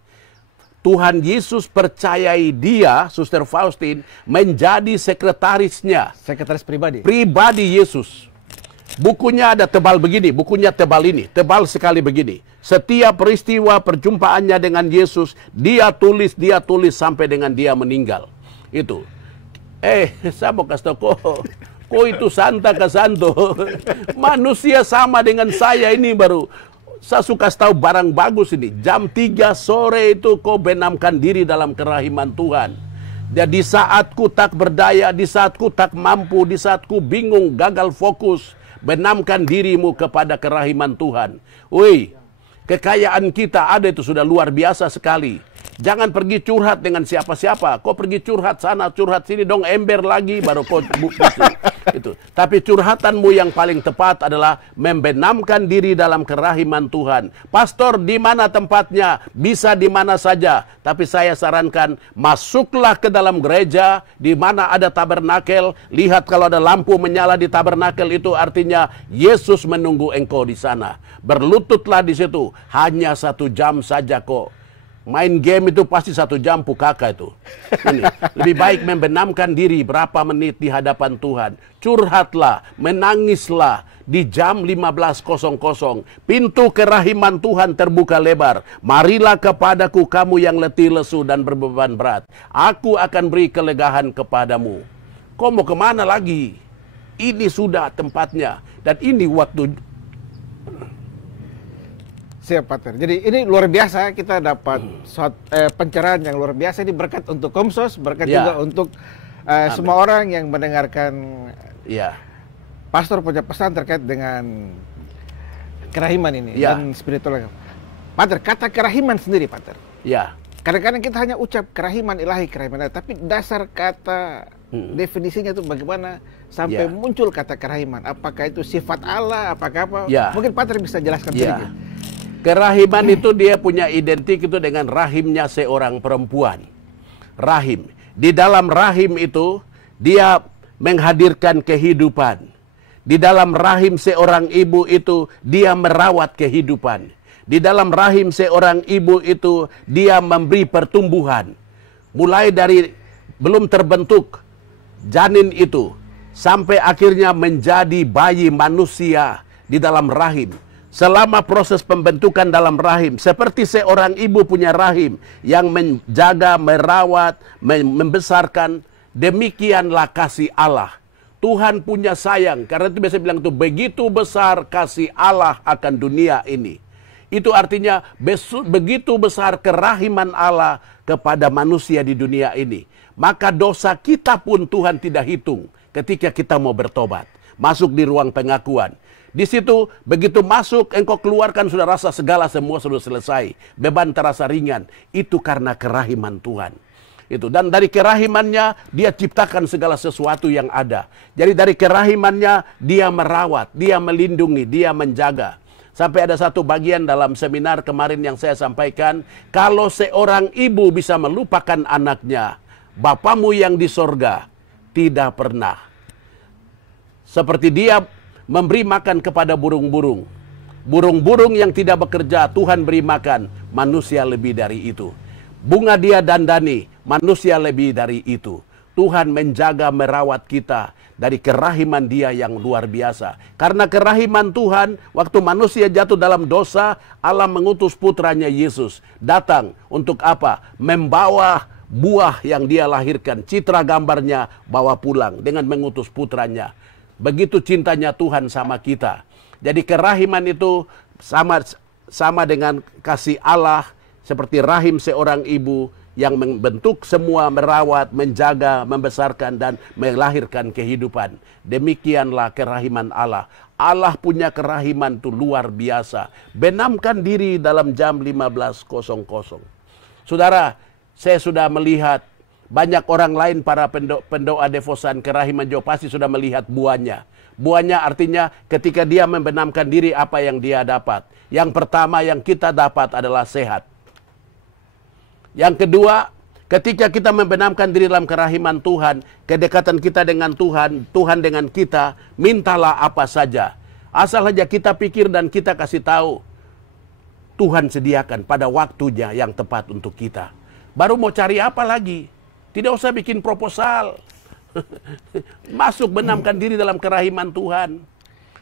Tuhan Yesus percayai dia, Suster Faustin, menjadi sekretarisnya. Sekretaris pribadi. Pribadi Yesus. Bukunya ada tebal begini, bukunya tebal ini, tebal sekali begini. Setiap peristiwa perjumpaannya dengan Yesus, dia tulis sampai dengan dia meninggal. Itu. Saya mau kasih tau kok itu santa ke santo. Manusia sama dengan saya ini baru. Saya suka tahu barang bagus ini. Jam 3 sore itu kau benamkan diri dalam kerahiman Tuhan. Jadi saat ku tak berdaya, di saat ku tak mampu, di saat ku bingung, gagal fokus, benamkan dirimu kepada kerahiman Tuhan. Woi, kekayaan kita ada itu sudah luar biasa sekali. Jangan pergi curhat dengan siapa-siapa. Kau pergi curhat sana, curhat sini, dong ember lagi, baru kau itu. Tapi curhatanmu yang paling tepat adalah membenamkan diri dalam kerahiman Tuhan. Pastor, di mana tempatnya? Bisa di mana saja. Tapi saya sarankan, masuklah ke dalam gereja, di mana ada tabernakel. Lihat kalau ada lampu menyala di tabernakel, itu artinya Yesus menunggu engkau di sana. Berlututlah di situ. Hanya 1 jam saja kok. Main game itu pasti 1 jam pukaka itu. Ini. Lebih baik membenamkan diri berapa menit di hadapan Tuhan. Curhatlah, menangislah di jam 15.00. Pintu kerahiman Tuhan terbuka lebar. Marilah kepadaku kamu yang letih lesu dan berbeban berat. Aku akan beri kelegaan kepadamu. Kau mau kemana lagi? Ini sudah tempatnya. Dan ini waktu. Siap, Pater. Jadi ini luar biasa, kita dapat pencerahan yang luar biasa. Ini berkat untuk Komsos, berkat juga untuk semua orang yang mendengarkan Pastor punya pesan terkait dengan kerahiman ini dan spiritual. Pater, kata kerahiman sendiri, Pater. Kadang-kadang kita hanya ucap kerahiman ilahi, tapi dasar kata definisinya itu bagaimana sampai muncul kata kerahiman? Apakah itu sifat Allah? Apakah apa? Mungkin Pater bisa jelaskan sedikit. Kerahiman itu dia punya identik itu dengan rahimnya seorang perempuan. Rahim. Di dalam rahim itu dia menghadirkan kehidupan. Di dalam rahim seorang ibu itu dia merawat kehidupan. Di dalam rahim seorang ibu itu dia memberi pertumbuhan. Mulai dari belum terbentuk janin itu sampai akhirnya menjadi bayi manusia di dalam rahim. Selama proses pembentukan dalam rahim, seperti seorang ibu punya rahim yang menjaga, merawat, membesarkan, demikianlah kasih Allah. Tuhan punya sayang. Karena itu biasa bilang itu, begitu besar kasih Allah akan dunia ini. Itu artinya begitu besar kerahiman Allah kepada manusia di dunia ini. Maka dosa kita pun Tuhan tidak hitung ketika kita mau bertobat. Masuk di ruang pengakuan. Di situ begitu masuk engkau keluarkan sudah rasa segala semua sudah selesai. Beban terasa ringan. Itu karena kerahiman Tuhan. Itu, dan dari kerahimannya dia ciptakan segala sesuatu yang ada. Jadi dari kerahimannya dia merawat, dia melindungi, dia menjaga. Sampai ada satu bagian dalam seminar kemarin yang saya sampaikan, kalau seorang ibu bisa melupakan anaknya, Bapamu yang di sorga tidak pernah. Seperti dia memberi makan kepada burung-burung. Burung-burung yang tidak bekerja Tuhan beri makan, manusia lebih dari itu. Bunga dia dandani, manusia lebih dari itu. Tuhan menjaga merawat kita dari kerahiman dia yang luar biasa. Karena kerahiman Tuhan, waktu manusia jatuh dalam dosa, Allah mengutus putranya Yesus. Datang untuk apa? Membawa buah yang dia lahirkan. Citra gambarnya bawa pulang dengan mengutus putranya. Begitu cintanya Tuhan sama kita. Jadi kerahiman itu sama dengan kasih Allah, seperti rahim seorang ibu yang membentuk semua, merawat, menjaga, membesarkan, dan melahirkan kehidupan. Demikianlah kerahiman Allah. Allah punya kerahiman itu luar biasa. Benamkan diri dalam jam 15.00. Saudara, saya sudah melihat banyak orang lain, para pendoa devosan kerahiman juga pasti sudah melihat buahnya. Buahnya artinya ketika dia membenamkan diri apa yang dia dapat. Yang pertama yang kita dapat adalah sehat. Yang kedua, ketika kita membenamkan diri dalam kerahiman Tuhan, kedekatan kita dengan Tuhan, Tuhan dengan kita, mintalah apa saja. Asal saja kita pikir dan kita kasih tahu, Tuhan sediakan pada waktunya yang tepat untuk kita. Baru mau cari apa lagi? Tidak usah bikin proposal. Masuk benamkan diri dalam kerahiman Tuhan.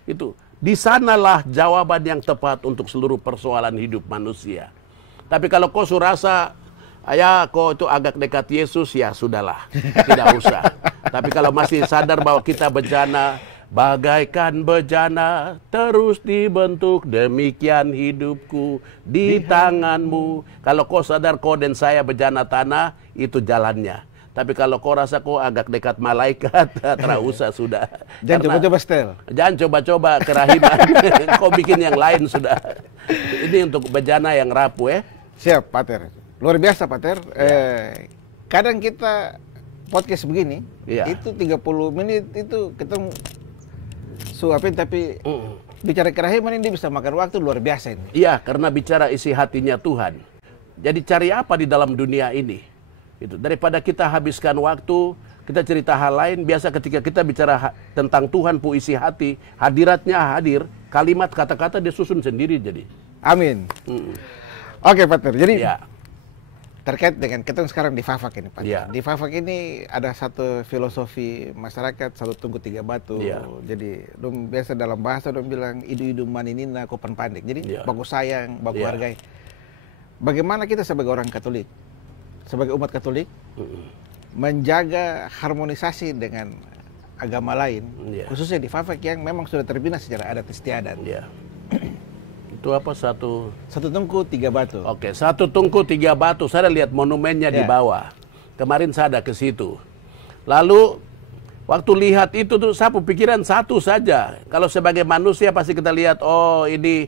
Itu. Di sanalah jawaban yang tepat untuk seluruh persoalan hidup manusia. Tapi kalau kau rasa, ya kau itu agak dekat Yesus, ya sudahlah. Tidak usah. Tapi kalau masih sadar bahwa kita bejana, bagaikan bejana terus dibentuk, demikian hidupku di tanganmu. Kalau kau sadar kau dan saya bejana tanah, itu jalannya. Tapi kalau kau rasa kau agak dekat malaikat, tidak usah sudah. Jangan coba-coba setel. Jangan coba-coba kerahiman. Kau bikin yang lain sudah. Ini untuk bejana yang rapuh ya. Siap, Pater. Luar biasa, Pater. Kadang kita podcast begini, itu 30 menit itu ketemu suapin, tapi bicara kerahiman ini bisa makan waktu luar biasa ini. Iya, karena bicara isi hatinya Tuhan. Jadi cari apa di dalam dunia ini? Itu daripada kita habiskan waktu, kita cerita hal lain. Biasa ketika kita bicara tentang Tuhan pu isi hati, hadiratnya hadir, kalimat kata-kata disusun sendiri jadi. Amin. Oke, Pater. Jadi terkait dengan kita sekarang di Fafak ini, Pak. Di Fafak ini ada satu filosofi masyarakat, satu tunggu tiga batu. Jadi biasa dalam bahasa dong bilang idu-idu maninina kopan pandek. Jadi baku sayang, baku hargai. Bagaimana kita sebagai orang Katolik, sebagai umat Katolik, menjaga harmonisasi dengan agama lain, khususnya di Fafak yang memang sudah terbina secara adat istiadat. Itu apa satu tungku tiga batu. Oke, satu tungku tiga batu. Saya lihat monumennya di bawah. Kemarin saya ada ke situ. Lalu waktu lihat itu tuh saya pikiran satu saja. Kalau sebagai manusia pasti kita lihat, oh ini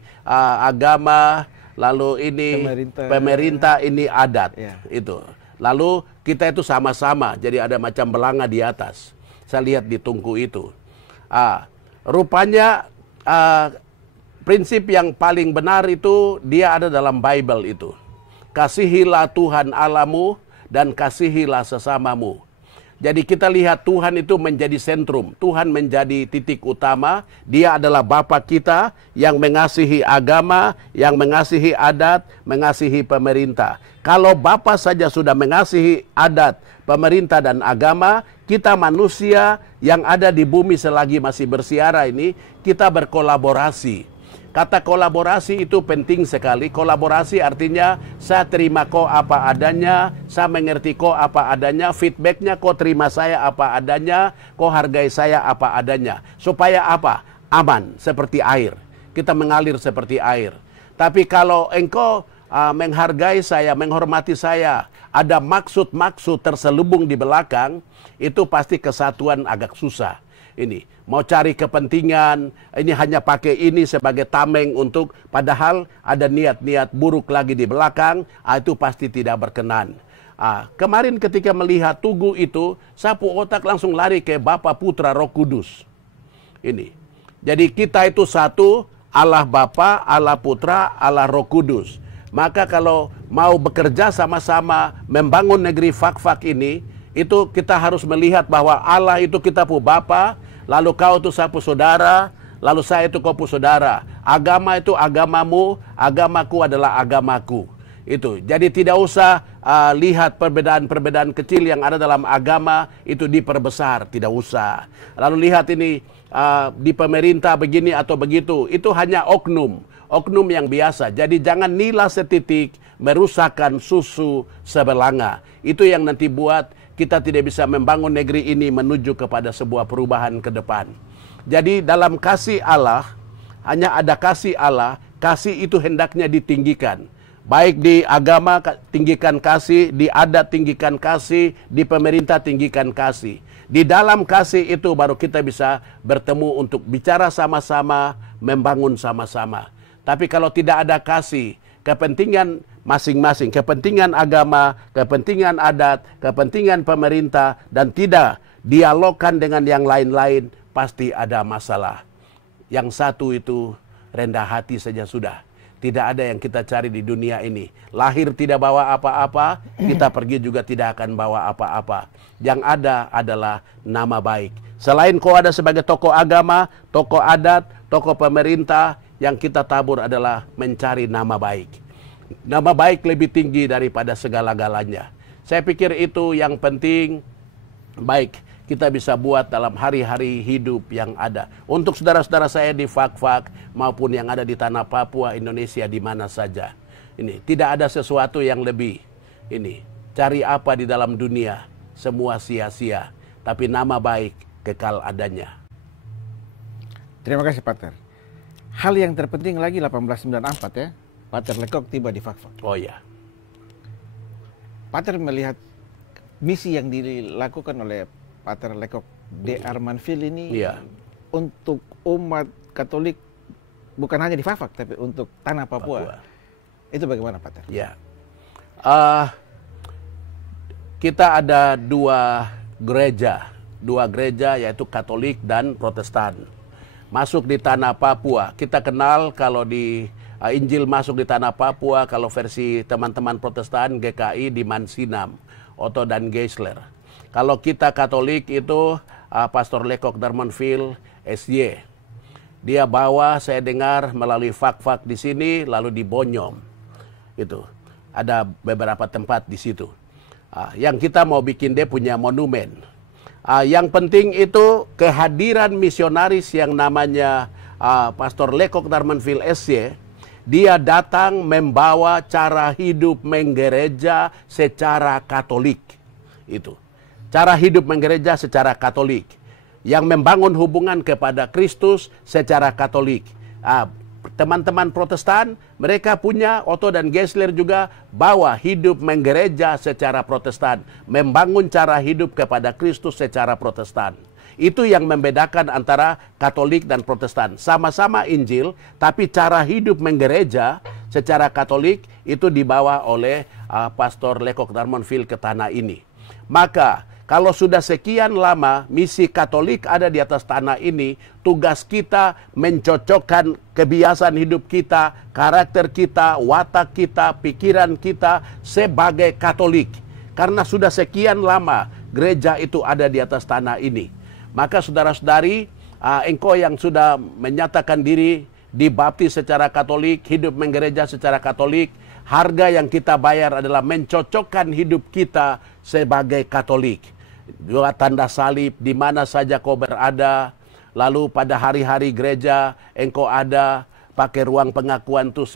agama, lalu ini pemerintah, ini adat. Itu. Lalu kita itu sama-sama, jadi ada macam belanga di atas. Saya lihat di tungku itu. Rupanya prinsip yang paling benar itu dia ada dalam Bible itu. Kasihilah Tuhan Allahmu dan kasihilah sesamamu. Jadi kita lihat Tuhan itu menjadi sentrum. Tuhan menjadi titik utama. Dia adalah Bapa kita yang mengasihi agama, yang mengasihi adat, mengasihi pemerintah. Kalau Bapa saja sudah mengasihi adat, pemerintah dan agama, kita manusia yang ada di bumi selagi masih bersiara ini, kita berkolaborasi. Kata kolaborasi itu penting sekali. Kolaborasi artinya saya terima kau apa adanya, saya mengerti kau apa adanya, feedbacknya kau terima saya apa adanya, kau hargai saya apa adanya. Supaya apa? Aman, seperti air. Kita mengalir seperti air. Tapi kalau engkau menghargai saya, menghormati saya, ada maksud-maksud terselubung di belakang, itu pasti kesatuan agak susah. Ini mau cari kepentingan, ini hanya pakai ini sebagai tameng untuk, padahal ada niat-niat buruk lagi di belakang, itu pasti tidak berkenan. Kemarin ketika melihat Tugu itu, sapu otak langsung lari ke Bapa, Putra, Roh Kudus. Ini. Jadi kita itu satu, Allah Bapa, Allah Putra, Allah Roh Kudus. Maka kalau mau bekerja sama-sama membangun negeri Fak-Fak ini, itu kita harus melihat bahwa Allah itu kita pu Bapa, lalu kau itu sapu saudara, lalu saya itu kau pu saudara. Agama itu agamamu, agamaku adalah agamaku. Itu. Jadi tidak usah lihat perbedaan-perbedaan kecil yang ada dalam agama itu diperbesar, tidak usah. Lalu lihat ini di pemerintah begini atau begitu, itu hanya oknum yang biasa. Jadi jangan nila setitik merusakkan susu sebelanga. Itu yang nanti buat kita tidak bisa membangun negeri ini menuju kepada sebuah perubahan ke depan. Jadi dalam kasih Allah, hanya ada kasih Allah, kasih itu hendaknya ditinggikan. Baik di agama tinggikan kasih, di adat tinggikan kasih, di pemerintah tinggikan kasih. Di dalam kasih itu baru kita bisa bertemu untuk bicara sama-sama, membangun sama-sama. Tapi kalau tidak ada kasih, kepentingan masing-masing, kepentingan agama, kepentingan adat, kepentingan pemerintah, dan tidak dialogkan dengan yang lain-lain, pasti ada masalah. Yang satu itu rendah hati saja sudah. Tidak ada yang kita cari di dunia ini. Lahir tidak bawa apa-apa, kita pergi juga tidak akan bawa apa-apa. Yang ada adalah nama baik. Selain kau ada sebagai tokoh agama, tokoh adat, tokoh pemerintah, yang kita tabur adalah mencari nama baik. Nama baik lebih tinggi daripada segala-galanya. Saya pikir itu yang penting, baik kita bisa buat dalam hari-hari hidup yang ada. Untuk saudara-saudara saya di Fak-Fak maupun yang ada di tanah Papua, Indonesia, di mana saja. Ini tidak ada sesuatu yang lebih. Ini cari apa di dalam dunia, semua sia-sia. Tapi nama baik kekal adanya. Terima kasih, Pater. Hal yang terpenting lagi 1894 ya, Pater Lekok tiba di Fak-Fak. Oh ya. Pater melihat misi yang dilakukan oleh Pater Lekok de Armanville ini untuk umat Katolik bukan hanya di Fak-Fak tapi untuk tanah Papua. Itu bagaimana, Pater? Ya. Kita ada dua gereja yaitu Katolik dan Protestan. Masuk di tanah Papua. Kita kenal kalau di Injil masuk di tanah Papua, kalau versi teman-teman Protestan GKI di Mansinam, Otto dan Geisler. Kalau kita Katolik itu Pastor Lekok Darmanville SY. Dia bawa, saya dengar, melalui Fak-Fak di sini, lalu di Bonyom. Itu ada beberapa tempat di situ. Yang kita mau bikin dia punya monumen. Yang penting itu kehadiran misionaris yang namanya Pastor Lekok Darmanville SY. Dia datang membawa cara hidup menggereja secara Katolik. Itu. Cara hidup menggereja secara Katolik. Yang membangun hubungan kepada Kristus secara Katolik. Teman-teman Protestan, mereka punya, Otto dan Geisler juga bawa hidup menggereja secara Protestan. Membangun cara hidup kepada Kristus secara Protestan. Itu yang membedakan antara Katolik dan Protestan. Sama-sama Injil, tapi cara hidup menggereja secara Katolik itu dibawa oleh Pastor Lekok Darmanville ke tanah ini. Maka kalau sudah sekian lama misi Katolik ada di atas tanah ini, tugas kita mencocokkan kebiasaan hidup kita, karakter kita, watak kita, pikiran kita sebagai Katolik. Karena sudah sekian lama gereja itu ada di atas tanah ini. Maka saudara-saudari, engkau yang sudah menyatakan diri dibaptis secara Katolik, hidup menggereja secara Katolik, harga yang kita bayar adalah mencocokkan hidup kita sebagai Katolik. Dua tanda salib di mana saja kau berada, lalu pada hari-hari gereja engkau ada, pakai ruang pengakuan itu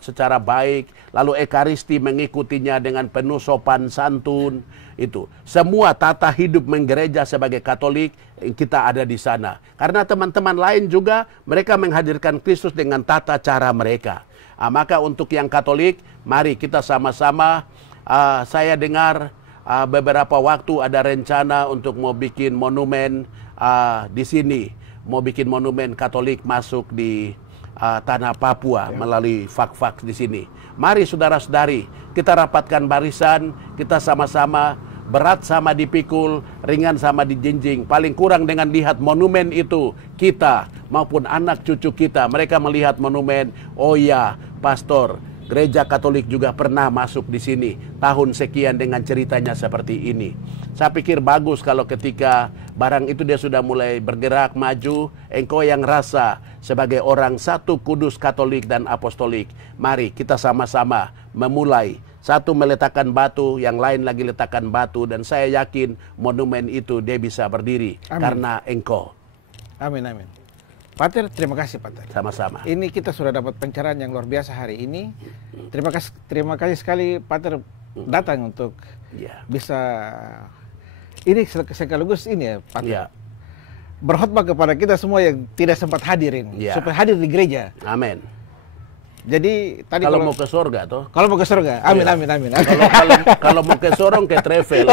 secara baik, lalu ekaristi mengikutinya dengan penuh sopan santun. Itu semua tata hidup menggereja sebagai Katolik kita ada di sana. Karena teman-teman lain juga mereka menghadirkan Kristus dengan tata cara mereka. Maka untuk yang Katolik, mari kita sama-sama. Saya dengar beberapa waktu ada rencana untuk mau bikin monumen di sini, mau bikin monumen Katolik masuk di tanah Papua melalui fak-fak di sini. Mari saudara-saudari, kita rapatkan barisan, kita sama-sama, berat sama dipikul, ringan sama dijinjing. Paling kurang dengan lihat monumen itu, kita maupun anak cucu kita, mereka melihat monumen, oh ya, pastor, gereja Katolik juga pernah masuk di sini tahun sekian dengan ceritanya seperti ini. Saya pikir bagus kalau ketika barang itu dia sudah mulai bergerak maju, engkau yang rasa sebagai orang satu kudus Katolik dan Apostolik. Mari kita sama-sama memulai. Satu meletakkan batu, yang lain lagi letakkan batu, dan saya yakin monumen itu dia bisa berdiri. Amin. Karena engkau. Amin, amin. Pater, terima kasih Pater. Sama-sama. Ini kita sudah dapat pencerahan yang luar biasa hari ini. Terima kasih sekali Pater datang untuk bisa ini sekaligus ini ya Pater. Berkhotbah kepada kita semua yang tidak sempat hadirin supaya hadir di gereja. Amin. Jadi tadi kalau mau ke surga toh? Kalau mau ke surga, amin, amin, amin. Kalau mau ke sorong ke travel.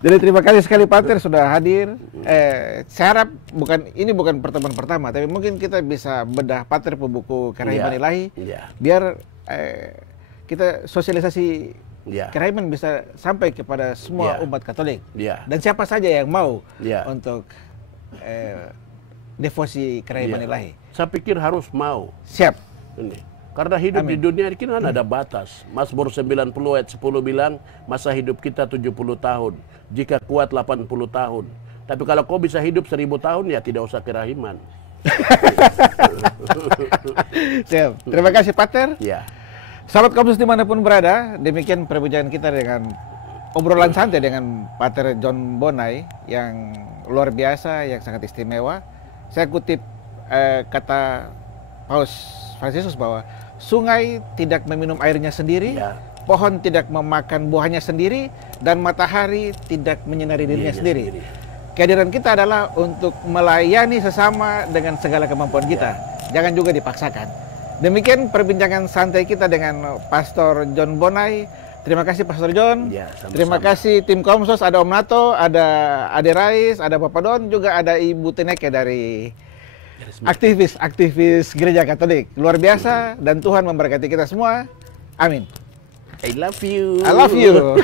Jadi terima kasih sekali Pater sudah hadir. Saya harap ini bukan pertemuan pertama, tapi mungkin kita bisa bedah Pater pembuku Kerahiman Ilahi, biar kita sosialisasi Kerahiman bisa sampai kepada semua umat Katolik. Dan siapa saja yang mau untuk devosi Kerahiman Ilahi. Saya pikir harus mau. Siap. Ini. Karena hidup di dunia ini kan ada batas. Mazmur 90 ayat 10 bilang, masa hidup kita 70 tahun. Jika kuat 80 tahun. Tapi kalau kau bisa hidup 1000 tahun, ya tidak usah kerahiman. Siap. Terima kasih Pater. Sahabat Komsus dimanapun berada, demikian perbincangan kita dengan obrolan santai dengan Pater John Bonai yang luar biasa, yang sangat istimewa. Saya kutip kata Paus Fransiskus bahwa sungai tidak meminum airnya sendiri, pohon tidak memakan buahnya sendiri, dan matahari tidak menyinari dirinya sendiri. Kehadiran kita adalah untuk melayani sesama dengan segala kemampuan kita. Jangan juga dipaksakan. Demikian perbincangan santai kita dengan Pastor John Bonai. Terima kasih Pastor John. Sama-sama. Terima kasih tim Komsos, ada Om Nato, ada Ade Rais, ada Bapak Don, juga ada Ibu Teneke dari aktivis Gereja Katolik. Luar biasa, dan Tuhan memberkati kita semua. Amin. I love you. I love you.